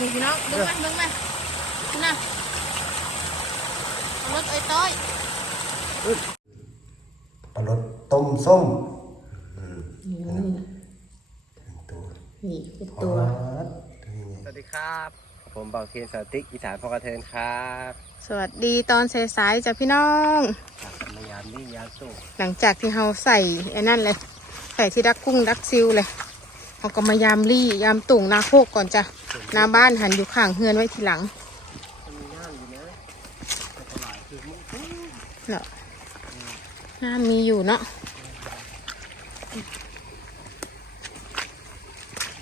นี่พี่น้องดึงมาดึงมานี่นะเอารถเอ้ยต้อยปลาลดต้มส้มตัวนี่เป็นปตัวลาตัวยังไงสวัสดีครับ ผมบางเคนสติกอีสานพอกระเทินครับ สวัสดีตอนสายๆจ้ะพี่น้องจากกรรมยามนี่ยามสู้หลังจากที่เราใส่ไอ้นั่นเลย ใส่ที่ดักกุ้งดักซิวเลย เราก็มายามรี่ยามตุ่งนาโคกก่อนจ้ะนาบ้านหันอยู่ข้างเฮือนไว้ทีหลังเนาะน้ามีอยู่เนาะ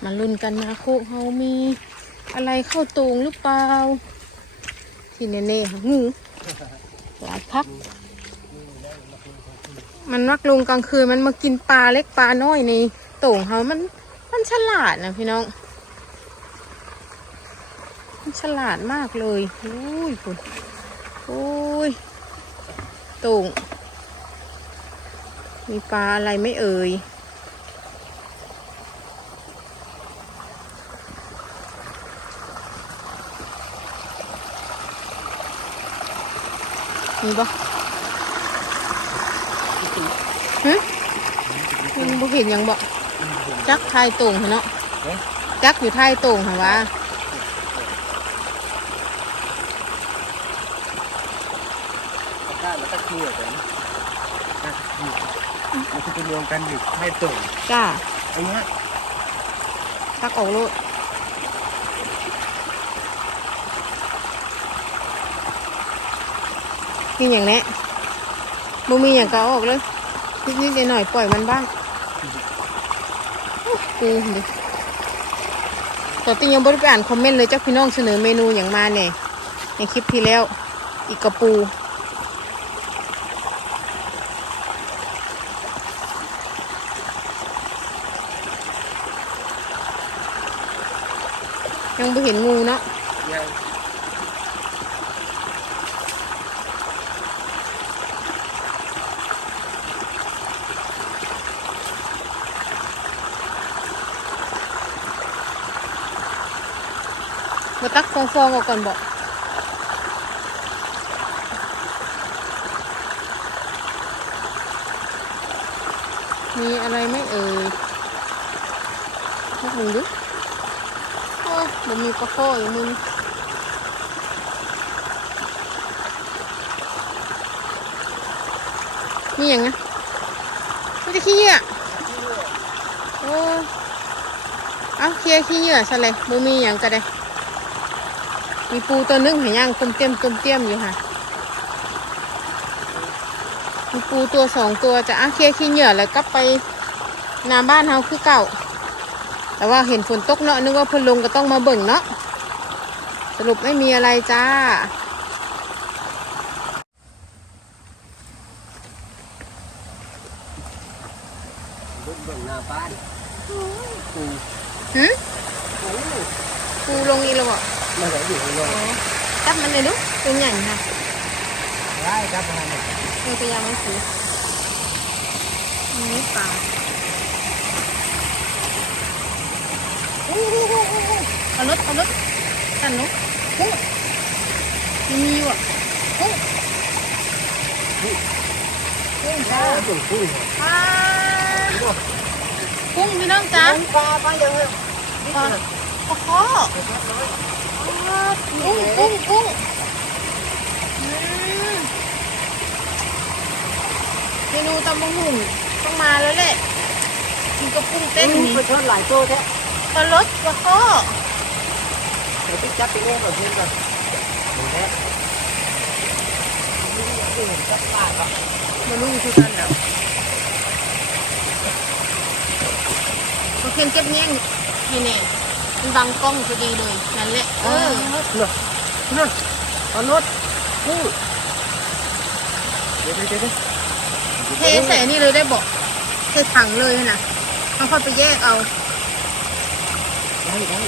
มาลุ้นกันนาโคกเขามีอะไรเข้าตุงหรือเปล่า ที่เน่ๆค่ะงูหลายพัก มันมักลงกลางคืนมันมากินปลาเล็กปลาน้อยในโต่งเขามัน มันฉลาดนะพี่น้อง มันฉลาดมากเลยอุ้ยคุณอุ้ยโต่งมีปลาอะไรไม่เอ่ยมีปะฮึมันบ่เห็นหยังบ่ จักทายโต่งเหรอเนาะจักอยู่ทายโต่งเหรอวะตะกร้าแล้วก็เกี่ยวกันมันจะไปรวมกันอยู่ให้ตุ่มจ้าอันเนี้ยตักออกโลดมีอย่างแนี้บ่มีอย่างก็เอาออกเลยนิดๆหน่อยๆปล่อยมันบ้าง ตีดิต่ติยังบริไปอ่านคอมเมนต์เลยเจ้าพี่น้องเสนอเมนูอย่างมาเนี่ยในคลิปที่แล้ว อีกกระปู ยังไม่เห็นงู มาตักฟองๆออกก่อนบอกมีอะไรไหม่เอ่ยพักมึงดูโอ้ยมันมีปลาข้อยู่มึงมีอย่างนะไม่ได้ขี้เหยื่อโอ้เอาเคลียร์ขี้เหยื่อซะเลยบ่มีอย่างก็ได้ มีปูตัวนึงเห็นยังต้มเตี้ยมต้มเตี้ยมอยู่ค่ะ มีปูตัวสองตัวจะอาเคลียขี้เหยื่อแล้วก็ไปนาบ้านเฮาคือเก่า แต่ว่าเห็นฝนตกเนาะนึกว่าพิ่นลงก็ต้องมาเบิ่งเนาะ สรุปไม่มีอะไรจ้า ลุกเบิ่งหน้าบ้านปู หืม ปู ปูลงอีกแล้วบ่ มันก็อยู่ข้างนอก จับมัน เลยลูกตัวใหญ่ค่ะได้ครับมาเนี่ยมันพยายามมันสีนี่ปลาอู้หูหูหูหูเอารถเอารถกันลูกกุ้งยังมีอยู่อะกุ้งกุ้งจ้าปูปูปลากุ้งพี่น้องจ้าปลาปลายังไงปลาปลาคอ กุ้งกุ้งกุ้งอืมเมนูตำบักหุ่งต้องมาแล้วแหละกินกับกุ้งเต้นนี่ไปชนหลายตัวแท้ปลาลดปลาข้อเดี๋ยวพี่จับไปเล่นก่อนเพื่อนก่อนหมูแท้จับปลาก่อนมาลุยคือกันแล้วโอเคเก็บเงี้ยงนี่แน่ มันบังกล้องพอดีเลยนั่นแหละเออเนาะเนาะเอารถปูเดี๋ยวเดี๋ยวเดี๋ยวเทใส่อันนี่เลยได้บอกเทถังเลยนะเอาค่อยไปแยกเอาได้ได้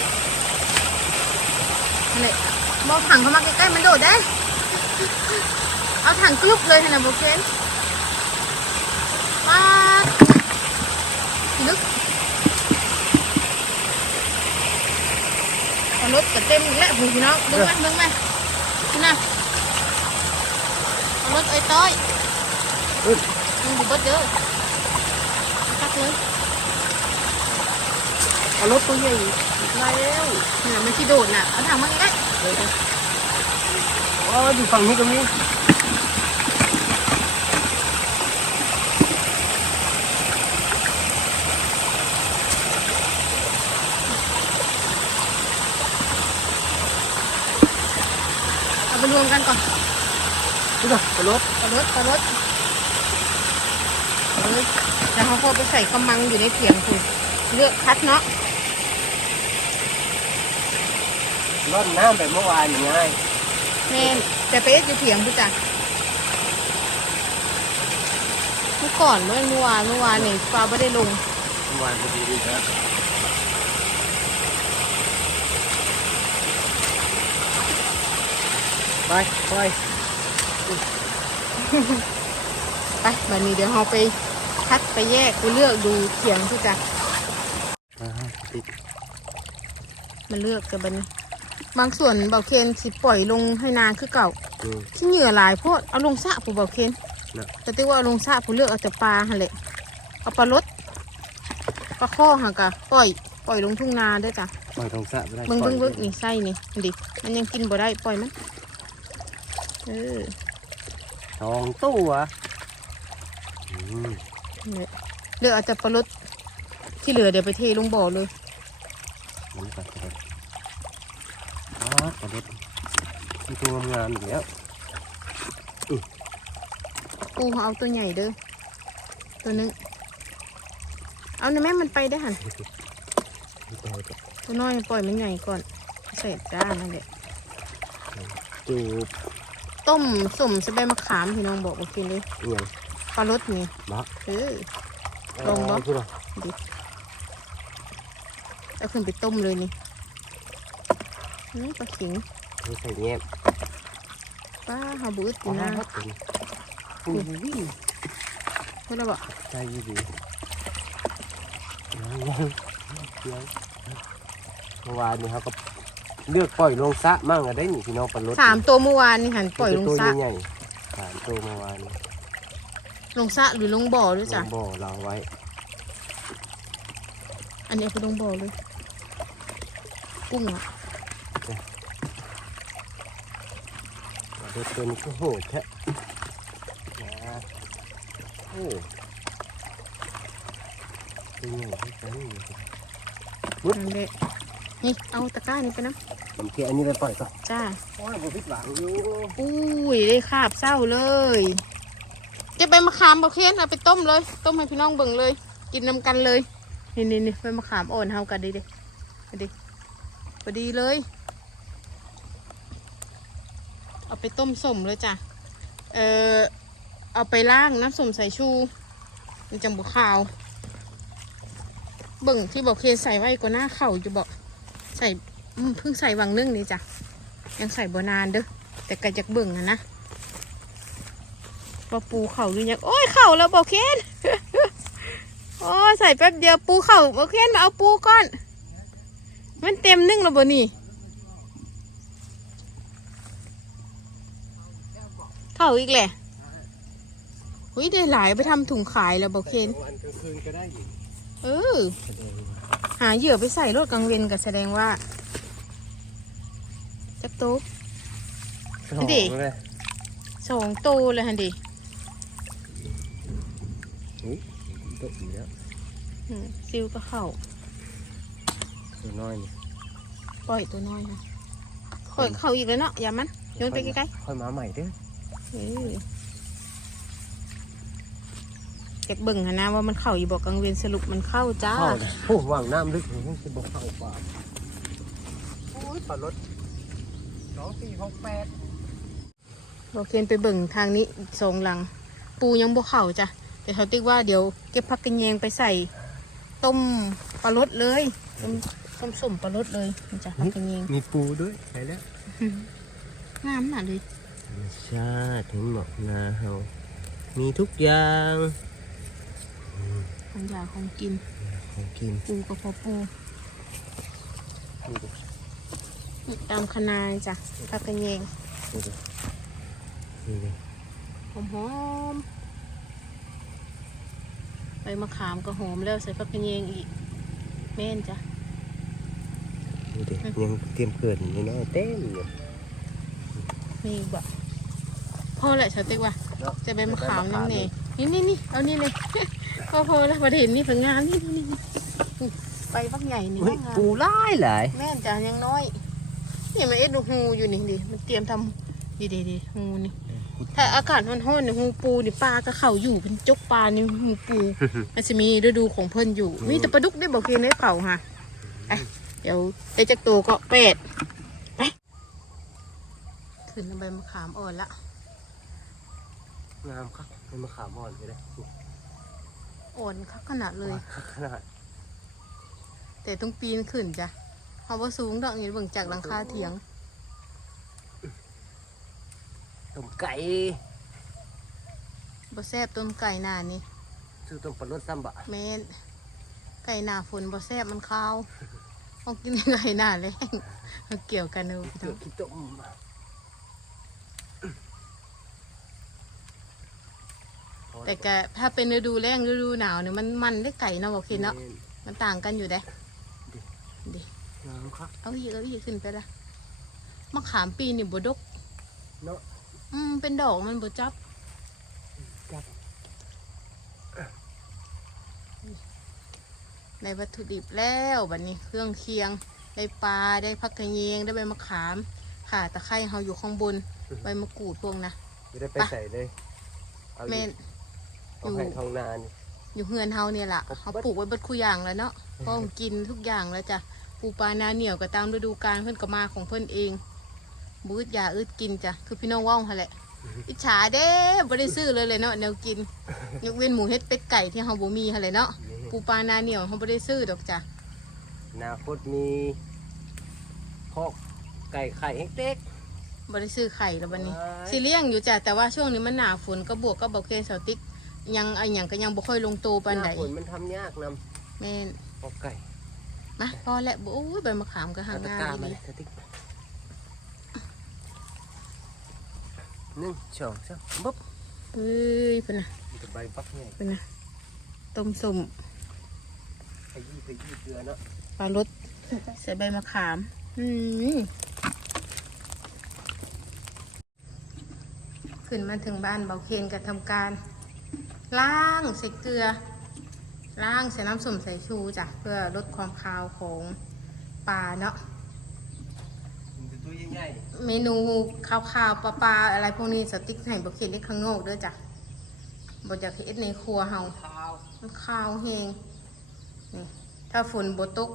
นั่นแหละมองถังเข้ามาใกล้ๆมันโดดได้ เอาถังกลุบเลยนะโบเกนมาลึกขอ รถก็ เต็มอีกแล้วผู้พี่น้องดึงไหมดึงไหมนี่นะเอารถไอ้ต้อยขึ้นมึงดูเบิดเด้อตักเลยเอารถตัวใหญ่มาแล้วเนี่ยมันที่โดดน่ะเอาถังมาใกล้อ๋ออยู่ฝั่งนี้ก็มี เอาไปรวมกันก่อนนี่ก็เอารถเอารถเอารถเอาเลยแล้วเขาก็ไปใส่กำมังอยู่ในเถียงคุณเลือกคัดเนาะร่อนน้ำแบบเมื่อวานอย่างง่ายแม่นแต่ไปเอ็ดอยู่เถียงพุจ้ะเมื่อก่อนเมื่อเมื่อวานเมื่อวานเนี่ยฟ้าไม่ได้ลงเมื่อวานพอดีดีครับ ไปไปไปบัดนี้เดี๋ยวเราไปคัดไปแยกไปเลือกดูเถียงพุจ้ะติดมันเลือกกันบัดนี้บางส่วนเบาเคนสิปล่อยลงให้นางคือเก่าอืมที่เหงื่อหลายโพดเอาลงสระผู้เบาเคนน่ะแต่ที่ว่าเอาลงสระผู้เลือกเอาแต่ปลาหั่นแหละเอาปลาลดปลาข้อหักกะปล่อยปล่อยลงทุ่งนาเด้วยจ้ะปล่อยตรงสระไม่ได้เบิ่งปล่เบิ่อยงเบิ่งนี่ไส้นี่ดิมันยังกินบ่ได้ปล่อยมัน เออสองตัวอืมเนี่ยเลือกเอาแต่ปลาลดที่เหลือเดี๋ยวไปเทลงบ่อเลยมันก็จะอ๋อกระเด็ดมีตัวงามๆอีกแล้วปูเขาเอาตัวใหญ่เด้อตัวนึงเอาในอยแม่มันไปได้หันมีตัวจะตัวน้อยปล่อยมันใหญ่ก่อนเสร็จด้านนั่นแหละจูบ ต้มสมสะใบมะขามพี่น้องบอกโอเคเลยเอียงปลารสนี่บะเออ ลงบ่คือบ่ดิเอาขึ้นไปต้มเลยนี่นี่ปลาขิงไม่ใส่แง่มป้าฮาบูดอยู่นะอุ้ยวิ่งไม่ได้บอกใจดียังยังยังเมื่อวานนี้เขาก็ เลือกปล่อยลงสระมั่งอะได้หนิพี่น้องปลาลดสามตัวเมื่อวานนี่หันปล่อยลงตัวสระใหญ่ๆสามตัวเมื่อวานนี้ลงสระหรือลงบ่อด้วยลจ้ะงบ่อเราไว้ อันนี้คือลงบ่อเลยกุ้งอะปลาลดตัวนี้ก็โหดแท้นะโอ้ตัวใหญ่ที่กันนี่นั่นแหละนี่เอาตะกร้านี่ไปนะ ผมเกอันนี้ไปปล่อยก่อนจ้าโอ้ยผมผิดหวังอยู่อุ้ยได้คาบเศร้าเลยจะไปมะขามบอกเคนเอาไปต้มเลย ต้มให้พี่น้องเบิ่งเลย กินนำกันเลยนี่นี่นี่ไปมะขามอ่อนเฮากันดิเด้เอาดิพอดีเลย เอาไปต้มสมเลยจ้ะเออเอาไปล้างน้ำส้มสายชูมันจังบวขาว เบิ่งที่บอกเคนใส่ไว้ก็หน้าเข่าจะบอกใส่อืม เพิ่งใส่วังนึ่งนี่จ้ะ ยังใส่บนานเด้อแต่ก็จากเบิ่งอะนะว่าปูเข่าหรือยังโอ้ยเข่าแล้วบอกเคนโอ้ยใส่แป๊บเดียวปูเข่าบอกเคนมาเอาปูก่อน มันเต็มนึ่งแล้วบ่นี่เข่าอีกแหละหุยได้หลายไปทำถุงขายแล้วบอกเคนวันกลางคืนก็ได้อยู่เออหาเหยื่อไปใส่รถกลางเวนก็แสดงว่า จักโตะดิ เลยสองโตเลยฮันดิตกอีกแล้วอืมซิวก็เข้า ตัวน้อยนี่ปล่อยตัวน้อยนะปล่อยเข้าอีกแล้วเนาะอย่ามันโยนไปใกล้ค่อยมาใหม่เด้อๆเออเก็บเบิ่งหนนะว่ามันเข้าอยู่บอกกลางเวนสรุปมันเข้าจ้า เข้าเลยโอ้วางน้ำลึกผมจะบอกเข้าป่าโอ้ยปลารถ สองสี่หกแปดบอกเคนไปเบิ่งทางนี้สองหลัง ปูยังบ่เข้าจ้ะแต่เขาติ๊กว่าเดี๋ยวเก็บผักกระแยงไปใส่ ต้มปลารสเลยต้มต้มส้มปลารสเลยนี่จ้ะผักกระแยงมีปูด้วยใช่แล้วงามน่ะเลยธรรมชาติเห็นหมอกนาเฮามีทุกอย่างของอยากของกินของกินปูกับพอปูปู ตามคะนายจ้ะผักกระเยงนี่ดินี่ดิหอมหอมๆใบมะขามก็หอมแล้วใส่ผักกระเยงอีกแม่นจ้ะนี่ดิยังเตรียมเกิดอยู่เนาะเต็มอยู่นี่บะพ่อแหละชาวติ๊กว่ะเนาะจะใบมะขามนั่นเองนี่นี่นี่เอานี่เลยพอพอแล้วประเห็นนี่ผลงานนี่นี่นี่นี่ไปบักใหญ่นี่เฮ้ยบักงามปูหลายหลายแม่นจ้ะยังน้อย นี่มันเอ็ดดูฮูอยู่นี่ดิมันเตรียมทำดีดีดีฮูนี่ ถ้าอากาศร้อนๆเนี่ยฮูปูนี่ปลาก็เข้าอยู่เป็นจกปลานี่ฮูปูมันจะมีฤดูของเพิ่นอยู่ มีแต่ปลาดุกได้บอกเกณฑ์ได้เผาค่ะไปเดี๋ยวได้จากตัวก็เป็ดไปขึ้นใบมะขามอ่อนละงามครับเป็นมะขามอ่อนไปเลยอ่อนคักขนาดเลยขนาด แต่ต้องปีนขึ้นจ้ะ เพราะว่าสูงดอกนี้เบิ่งจากหลังคาเถียงต้มไก่บ่แซบต้มไก่หน้านี่ซื้อต้มปลาลดซ้ำบะแม่นไก่หน้าฝนบ่แซบมันคาวต้องกินไก่หน้าแรงมันเกี่ยวกันเนอะพี่เกืน้ออบงขี้ต้มพอแต่ก็ถ้าเป็นฤดูแล้งฤดูหนาวเนี่ยมันมันได้ไก่เนาะบอกคิดเนาะมันต่างกันอยู่เด้ ดิงามครับเอาอีกเอาอีกขึ้นไปละมะขามปีนี่บ่ดก เนาะอืมเป็นดอกมันบ่จับจับได้วัตถุดิบแล้วบัดนี้เครื่องเคียง ได้ปลาได้ผักกระเยงได้ใบมะขามข่าตะไคร้เฮาอยู่ข้างบนใบมะกรูดพวกนะจะได้ไปไปใส่เลยเอาแม่นเอาให้ทองนานี่อยู่เฮือนเฮาเนี่ยล่ะครบเขาปลูกไว้เบิดคู่อย่างแล้วเนาะพร้อมกินทุกอย่างแล้วจ้ะ ปูปลานาเหนียวก็ตามฤดูกาลเพิ่นก็มาของเพิ่นเองบูดยาอึดกินจ้ะคือพี่น้องเว่าวหั่นแหละอิจฉาเด้บ่ได้ซื้อเลยเลยเนาะแนวกินยกเว้นหมูเฮ็ดเป็ดไก่ที่เฮาบ่มีหั่นแหละเนาะนี่ปูปลานาเหนียวเฮาบ่ได้ซื้อดอกจ้ะอนาคตมีพอกไก่ไข่เล็กบ่ได้ซื้อไข่แล้วบัดนี้ว้ายสิเลี้ยงอยู่จ้ะแต่ว่าช่วงนี้มันหนาฝนก็บวกกับบ่เคนเสาติ๊กยังไอ้หยังก็ยังบ่ค่อยลงโตๆปานหใดน้าฝนมันทำยากนแม่นำพอกไก่ มาพอแล้วบ่โอ้ยใบมะขามก็หาเอาตะงากร้านมาดีเลยสติ๊กหนึ่งสองสามปุ๊บเอ้ยเพิ่นน่ะมันจะใบปักไงเพิ่นน่ะต้มส้มขยี้ขยี้เกลือเนาะปลารสใส่ใบมะขาม อืมขึ้นมาถึงบ้านเบาเคนก็ทำการ ล้างใส่เกลือ ล้างใส่น้ำส้มสายชูจ้ะเพื่อลดความคาวของปลาเนาะมันจะตัวใหญ่เมนูข้าวๆปลาปลาๆอะไรพวกนี้สติ๊กให้บะเขียนได้ข้างนอกเด้อจ้ะบดจากเฮ็ดในครัวเฮาๆข้าวมันข้าวแหงนี่ถ้าฝนบตก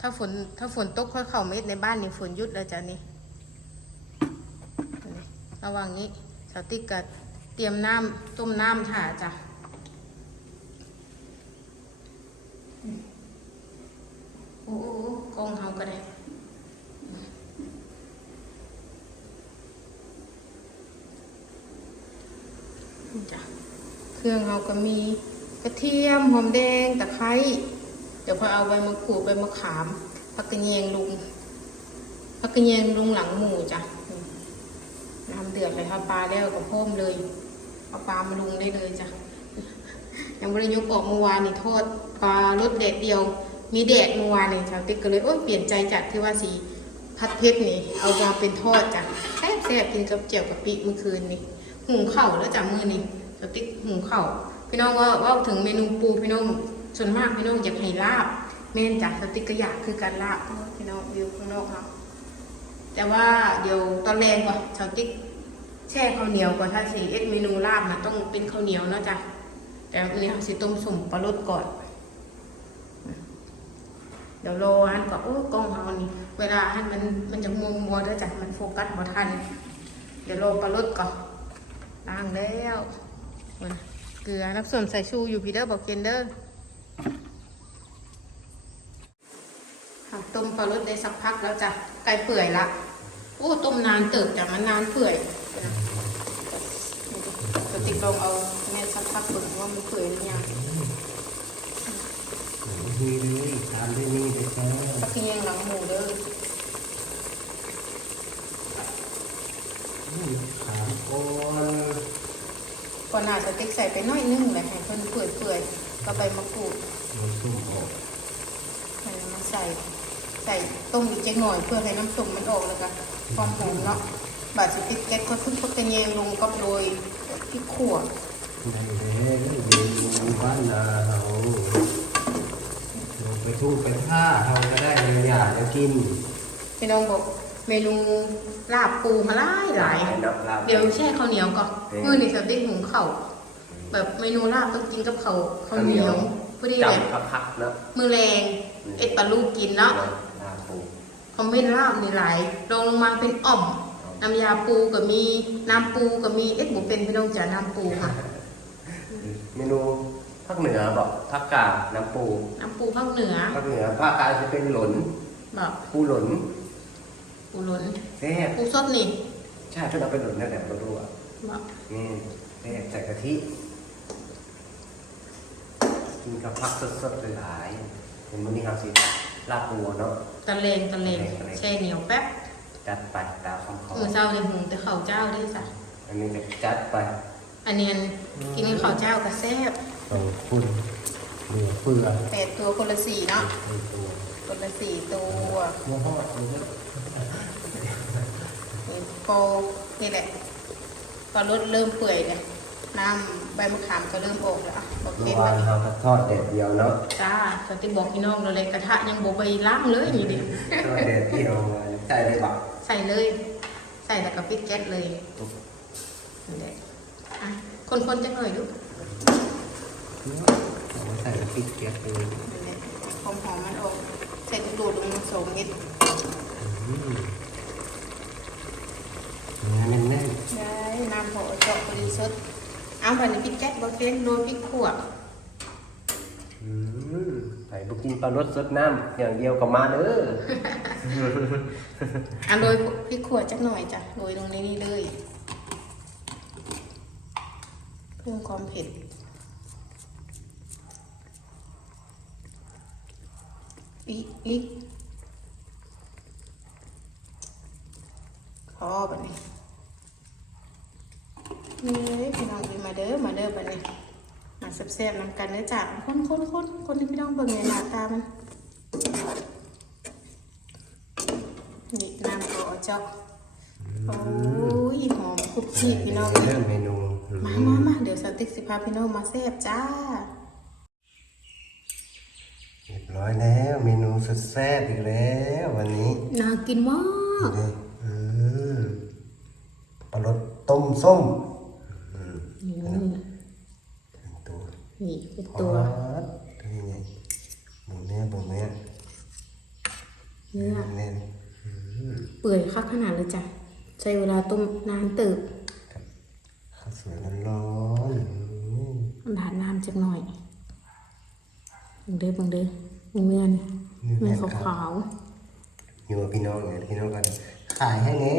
ถ้าฝนถ้าฝนตกค่อยเข้าเม็ดในบ้านนี่ฝนหยุดแล้วจ้ะนี่นี่ระหว่างนี้สติ๊กก็เตรียมน้ำต้มน้ำถ่าจ้ะ โอ้โหกองเฮาก็ได้นี่จ้ะเครื่องเราก็มีกระเทียมหอมแดงตะไคร้เดี๋ยวพอเอาใบมะกรูดใบมะขามผักกระเยงลุงผักกระเยงลุงหลังหมูจ้ะน้ำเดือดเลยค่ะปลาแล้วก็เพิ่มเลยเอาปลามาลุงได้เลยจ้ะ ยังบริยุกออกเมื่อวานนี่โทษปลารสแดดเดียว มีแดดเมื่อวานนี่ชาวติ๊กก็เลยโอ้ยเปลี่ยนใจจากที่ว่าสีพัดเพชรนี่ เอามาเป็นทอดจ้ะแซ่บแซ่บกินกับเจียวกะปิเมื่อคืนนี่หุงเข่าแล้วจ้ะมือนี่สติ๊กหุงเข่าพี่น้องว่าว่าถึงเมนูปูพี่น้องส่วนมากพี่น้องอยากให้ลาบเมนจ้ะสติ๊กก็อยากคือการลาบพี่น้องวิวข้างนอกเนาะแต่ว่าเดี๋ยวตอนแรงก่อนสติ๊กแช่ข้าวเหนียวก่อนถ้าสีเอ็ดเมนูลาบมันต้องเป็นข้าวเหนียวเนาะจ้ะ แต่อันนี้เราสิต้มสุ่มปลารสก่อนเดี๋ยวรออันก็โอ้กล้องเรานี่ เวลาให้มันมันจะมัวมัวด้วยจ้ะมันโฟกัสบ่ทัน เดี๋ยวรอปลารสก่อนล้างแล้วเกลือน้ำส้มสายชูอยู่พีเดอร์บอกเกนเดอร์ต้มปลารสได้สักพักแล้วจ้ะไก่เปื่อยละโอ้ต้มนานเติบจ้ะมันนานเปื่อย ลองเอาแม่ชักพักผลว่ามันเปื่อยหรือยังดีเลยตามด้วยนี่เลยจ้าสักเพียงหลังหมูเด้อขาอ่อนก่อนหน้าสเต็กใส่ไปน้อยนึงแหละให้เพิ่นเปื่อยเปื่อยก็ใบมะกรูดน้ำส้มออกมันมาใส่ใส่ต้มอีกเจ๊หน่อยเพื่อให้น้ำส้มมันออกเลยค่ะความหอมเนาะบาดสเต็กแก๊สก็ขึ้นพกตะเยงลงก็โรย พริกขั่วในเด้เมนูบ้านนาเฮาลงไปทุ่งไปท่าเฮาก็ได้เลยอยากจะกินพี่น้องบอกเมนูลาบปูมาหลายหลายเนาะลาบเดี๋ยวแช่ข้าวเหนียวก่อนเอ๊ะมื้อนี้สติ๊กหุงข้าวแบบเมนูลาบต้องกินกับข้าวข้าวเหนียวพอดีเลยจับพักๆเนาะมือแรงเอ็ดปลาลูกกินเนาะลาบปูคอมเมนต์ลาบนี่หลายลงมาเป็นอ่อม น้ำยาปูก็มีน้ำปูก็มีเอ็ดหมูเป็นพี่น้องจ๋าน้ำปูค่ะ เมนูภาคเหนือบอกภาคกลางน้ำปูน้ำปูภาคเหนือภาคเหนือภาคกลางจะเป็นหลนแบบปูหลนปูหล้นแซ่บปูสดนี่ใช่เพิ่นเอาไปหลนนั่นแหละบ่รู้อะแบบนี่แซ่บใส่กะทิกินกับผักสดๆหลายๆเห็นมื้อนี้ครับสิลาบปูเนาะตะเลงตะเลงตะเลงแช่เหนียวแป๊บ จัดไปตามคำขอมือเช้าเลยหุงแต่ข้าวเจ้าได้จ้ะอันนี้ก็จัดไปอันเนี้ยกินกับข้าวเจ้าก็แซ่บต้องคุณเหลือเฟือแปดตัวคนละสี่เนาะในตัวคนละสี่ตัวหัวหอดเลยนะนี่โปนี่แหละพอรสเริ่มเปื่อยเลยน้ำใบมะขามก็เริ่มออกแล้วอะบอกเมื่เค็อมวาไปนเราก็ทอดแดดเดียวเนาะจ้าสติบอกพี่น้องเราเลยกระทะยังโบใบล้างเลยนี่ดิ ทอดแดดเดียวใส่ได้บัก ใส่เลย ใส่แล้วก็ปิดแก๊สเลยนั่นแหละอะคนๆจังหน่อยลูกเอาไว้ใส่พริกเกี๊ยวไปเลยนั่นแหละหอมหอมๆมันออกใส่กระดูกลงมาสองเม็ดอืมเนื้อแน่นได้น้ำหอเจาะบริสุทธิ์เอาไปในปิดแก๊สบอเฟนโรยพริกขั่วๆอืม ใส่บุกินปลารสสดน้ำอย่างเดียวก็มาเด้ออะโรยพริกขั่วจักหน่อยจ้ะโรยลงในนี้เลยเพิ่มความเผ็ดอีกอีกขอบันนี้นี่เลยพี่น้องดีมาเด้อมาเด้อบันนี้ มาแซ่บๆนำกันเด้อจ้ะคนคนคนคนที่พี่น้องเบิ่งในหน้าตามันนี่น้ำขอเจอกโอ้ยหอมคุบชีพี่น้องเริ่มเมนูมามามาเดี๋ยวสติ๊กสิพาพี่น้องมาแซ่บจ้าเรียบร้อยแล้วเมนูสุดแซ่บอีกแล้ววันนี้น่ากินมากนี่อืมปลารสต้มส้มอืมนี่ถึงตัว นี่เป็นปตัวลาตัวยังไงบุ้งเนื้อบุ้งเนื้อเนื้อเน้นเปื่อยคักขนาดเลยจ้ะใช้เวลาต้มนานเติบๆข้าวสวยร้อนๆอืมดาดน้ำจักหน่อยเบังเด้อเบังเด้อเบังเนื้อนี่เนื้อขาวอยู่กับพี่น้องเนี่ยพี่น้องกันขายให้แน่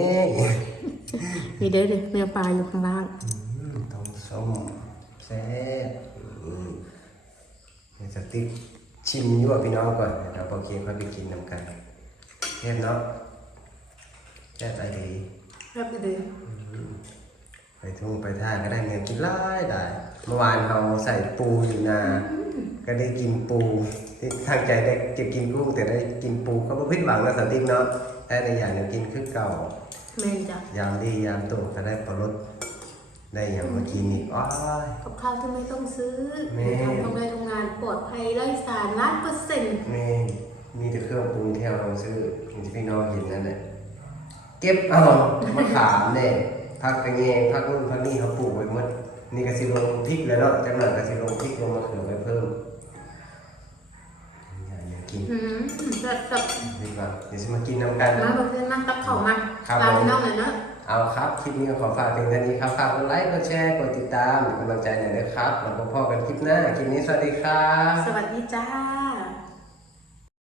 ๆนี่เด้อเด้อเนื้อปลาอยู่ข้างล่างอืมต้มส้มแซ่บ อืมเดี๋ยวจะติ๊กชิมอยู่กับพี่น้องก่อนเดี๋ยวพอเคียงค่อยไปกินน้ำกันเทียบเนาะแซ่บใจดีครับเด้อไปทุ่งไปท่าก็ได้เงินกินหลายได้ เมื่อวานเราใส่ปูอยู่นา ก็ได้กินปูที่ทางใจได้จะกินกุ้งแต่ได้กินปูก็ไม่ผิดหวังนะสันติกเนาะแต่ในอย่างหนึงกินคือเก่าแม่นจ้ะยามดียามโตก็ได้ปลด ได้อย่างเมื่อกี้นี่อ้ายกับข้าวที่ไม่ต้องซื้อแม่ทำทำไรทำงานปลอดภัยไร้สารล้านเปอร์เซ็นต์แม่มีแต่เครื่องปรุงที่เราซื้ออย่างที่พี่น้องเห็นนั่นแหละเก็บเอามะขามเนี่ยพักกระเงงพักนู่นพักนี่เขาปลูกไว้หมดนี่ก็สิลงพริกแล้วเนาะจังหน่อยก็สิลงพริกลงมะเขือไว้เพิ่มอยากกินอืมจัดจับดีกว่าเดี๋ยวจะมากินน้ำกันมาเพื่อนมาตับเข่ามาครับลาพี่น้องหน่อยเนาะ เอาครับ คลิปนี้ก็ขอฝากเพียงเท่านี้ครับ ฝากกดไลค์ กดแชร์ กดติดตามกำลังใจหน่อยนะครับแล้วพบกันคลิปหน้า คลิปนี้สวัสดีครับ สวัสดีจ้า